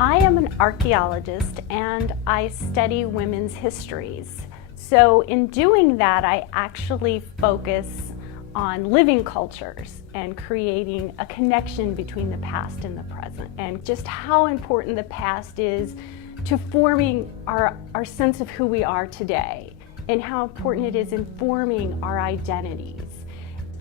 I am an archaeologist and I study women's histories. So in doing that, I actually focus on living cultures and creating a connection between the past and the present, and just how important the past is to forming our sense of who we are today, and how important it is in forming our identities.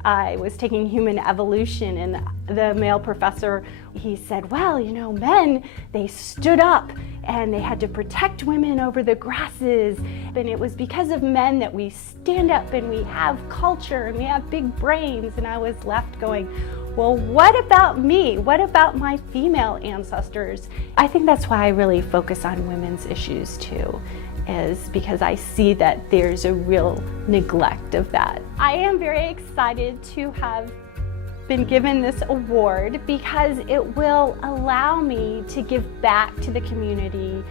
I was taking human evolution, and the male professor, he said, well, you know, men, they stood up and they had to protect women over the grasses. And it was because of men that we stand up and we have culture and we have big brains. And I was left going, well, what about me? What about my female ancestors? I think that's why I really focus on women's issues too, is because I see that there's a real neglect of that. I am very excited to have been given this award because it will allow me to give back to the community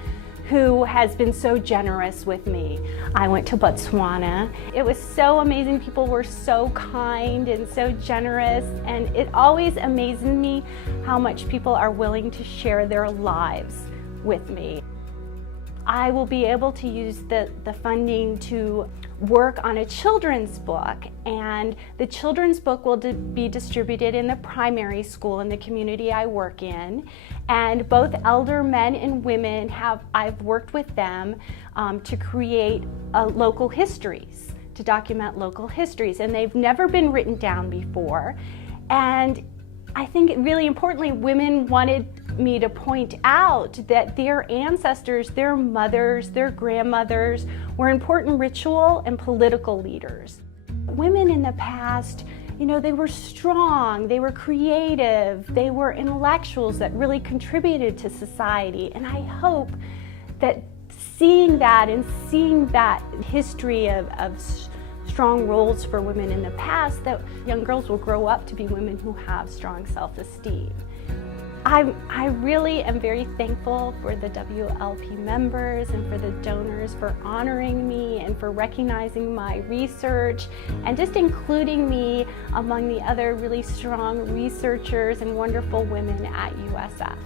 who has been so generous with me. I went to Botswana. It was so amazing. People were so kind and so generous, and it always amazes me how much people are willing to share their lives with me. I will be able to use the funding to work on a children's book, and the children's book will be distributed in the primary school in the community I work in. And both elder men and women I've worked with them to create local histories, to document local histories, and they've never been written down before. And I think really importantly, women wanted me to point out that their ancestors, their mothers, their grandmothers were important ritual and political leaders. Women in the past, you know, they were strong, they were creative, they were intellectuals that really contributed to society. And I hope that seeing that and seeing that history of strong roles for women in the past, that young girls will grow up to be women who have strong self-esteem. I really am very thankful for the WLP members and for the donors for honoring me and for recognizing my research and just including me among the other really strong researchers and wonderful women at USF.